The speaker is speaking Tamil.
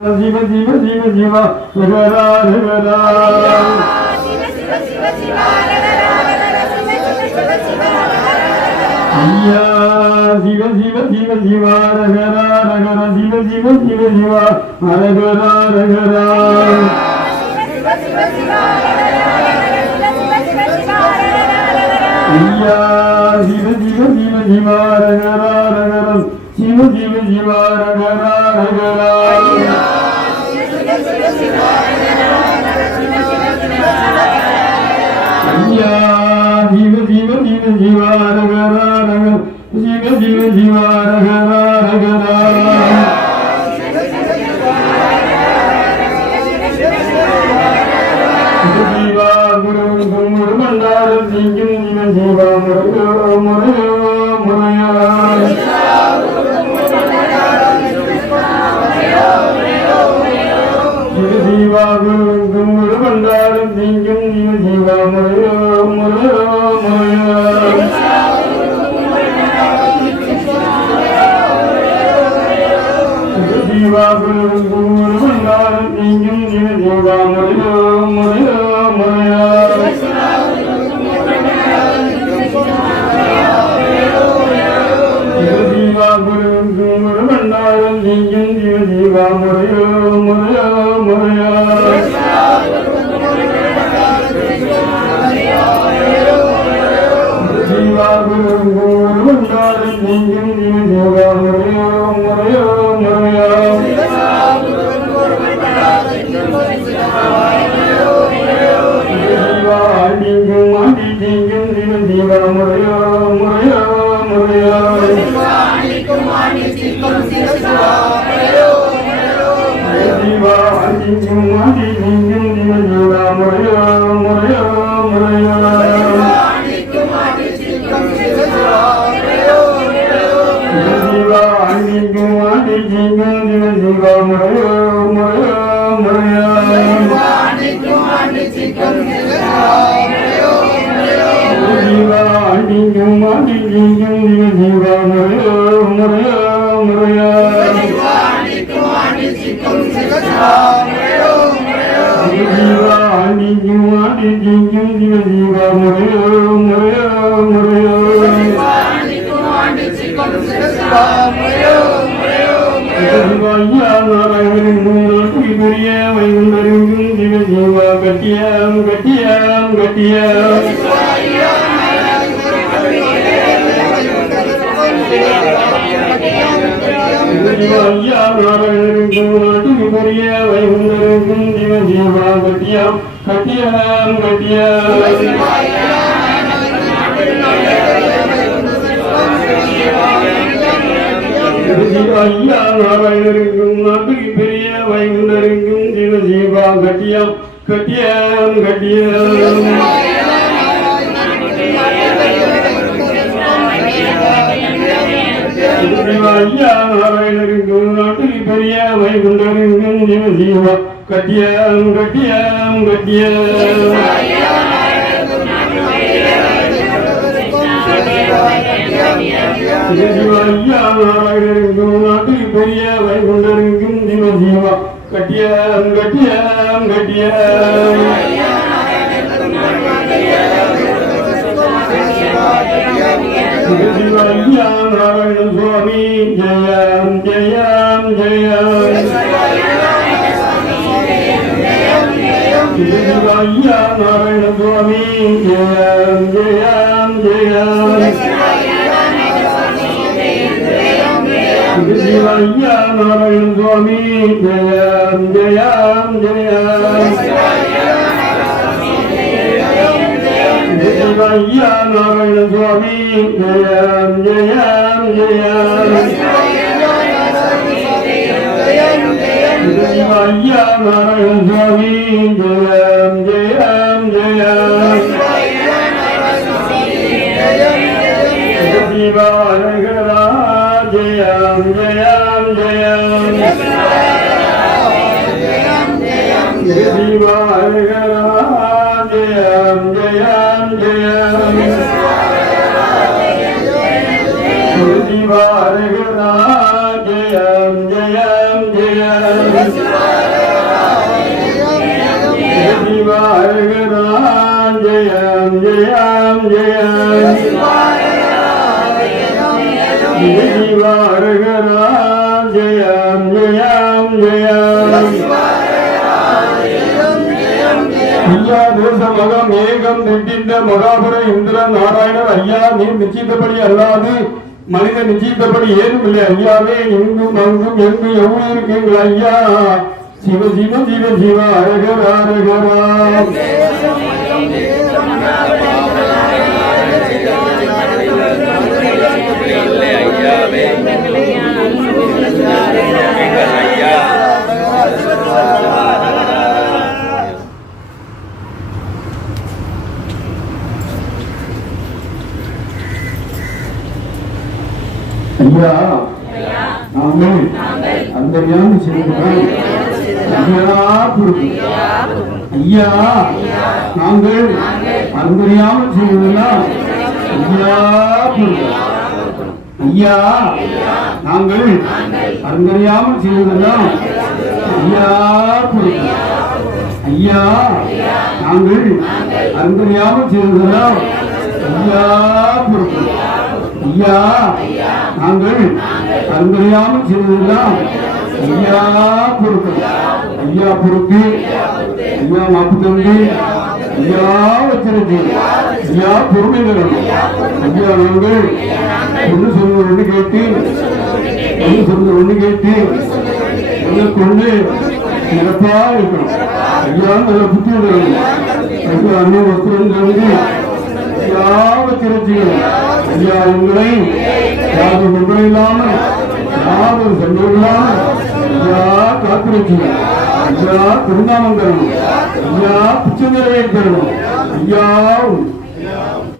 Shiva Shiva Shiva Shiva Ragara Ragara Shiva Shiva Shiva Shiva Ragara Ragara Shiva Shiva Shiva Ayya Shiva Shiva Shiva Shiva Ragara Ragara Shiva Shiva Shiva Shiva Ragara Ragara Shiva Shiva Shiva Shiva Ragara Ragara Shiva Shiva Shiva Ayya Shiva Shiva Shiva Shiva Ragara Ragara Shiva Shiva Shiva Ragara Ragara Ayya Shiva Shiva Shiva Shiva Ragara Ragara Shiva Shiva Shiva Ragara Ragara Shiva Guru Guru Mandara Singin Shiva Shiva Muraya Muraya Muraya Shiva Guru Guru Mandara Singin Shiva Shiva Muraya Muraya Muraya Shiva Guru Guru Mandara Singin Shiva Shiva Muraya Muraya Muraya Shiva Guru Guru Mandara Singin Shiva Shiva Muraya Muraya Muraya Shiva Guru Guru Mandara Singin Shiva Shiva Muraya Muraya Muraya Shiva Adingum Adingum Shiva Shiva Muraya Muraya Muraya Shiva Adingum Adingum Shiva Shiva Muraya Muraya Shiva Adingum Adingum Shiva Shiva Muraya Muraya Muraya Shiva Adingum Adingum Shiva Shiva Muraya Muraya Shiva Adingum Adingum Shiva Shiva Muraya Muraya Muraya Shiva Adingum Adingum Shiva Shiva Shiva Adingum Adingum Shiva Shiva Muraya Muraya Muraya Shiva Adingum Adingum Shiva Shiva Muraya Muraya Shiva Adingum Adingum Shiva Shiva Muraya Muraya Muraya Shiva Adingum Adingum Shiva Shiva Muraya Muraya Shiva Ayya Narayanam Tripuriya Vaikuntharam Shiva Shiva Gatyam Gatyam Gatyam Shiva Ayya Narayanam Tripuriya Vaikuntharam Shiva Shiva Gatyam Gatyam Gatyam Shiva Ayya Shiva Ayya Narayanam Tripuriya Vaikuntharam Shiva Shiva Gatyam Gatyam Gatyam Shiva Ayya Narayanam Tripuriya Vaikuntharam Shiva Shiva Gatyam Gatyam Gatyam Shiva Ayya Narayanam Tripuriya Vaikuntharam Shiva Shiva Gatyam Gatyam Gatyam Shiva Ayya Narayanam Swami Jayam Jayam Jayam Shiva Ayya Narayanam Swami Jayam Jayam Jayam Shiva Ayya Narayanam Swami Jayam Jayam Jayam Shiva Ayya Narayanam Swami Jayam Jayam Jayam Shiva Ayya Narayanam Swami Jayam Jayam Jayam Shiva Ragara Jayam Jayam Jayam Shiva Ragara Jayam Jayam Jayam Shiva Ragara Jayam Jayam Jayam சிவாரகராம் ஜெயம் ஜெயம் ஜெயம் சிவாரகராம் ஜெயம் ஜெயம் ஜெயம் ஐயா தேச மகம் ஏகம் திட்டின்ற மகாபுர இந்திர நாராயணர் ஐயா நீர் நிச்சயித்தபடி அல்லாது மனித நிச்சயித்தபடி ஏதும் இல்லை ஐயாவே இங்கும் அங்கும் எங்கும் எவ்வளவு இருக்கீங்களா ஐயா சிவ சிவ சிவ சிவ அரகர அரகரா ஐயா நாங்கள் அந்தரியாம செய்கிறோம் ஐயா நாங்கள் அந்தரியாமல் செய்வதெல்லாம் ஐயா நாங்கள் அந்தரியாமல் செய்வதெல்லாம் ஐயா நாங்கள் அந்தரியாமல் செய்வதெல்லாம் ஐயா நாங்கள் அந்தரியாமல் செய்வதெல்லாம் ஐயா பொறுப்பு ஐயா பொறுப்பு ஐயா மாப்பு தம்பி ஐயா வச்சிருச்சு ஐயா பொறுமை தரணும் ஐயா நாங்கள் ஒன்று சொல்வது ஒன்று கேட்டு ஒன்று சொல்வது ஒன்று கேட்டு ஒன்று கொண்டு சிறப்பா இருக்கணும் ஐயா நல்ல புத்தி தரணும் ஐயா அண்ணன் வஸ்திரம் தந்து ஐயா வச்சிருச்சுக்கணும் ஐயா உங்களை யாரும் ஒன்றும் இல்லாமல் யாரும் சந்தோஷம் இல்லாமல் ஐயா காத்திருக்கீங்க ஐயா திருநாமம் தரணும் ஐயா பிச்சை நிறைய தரணும் ஐயா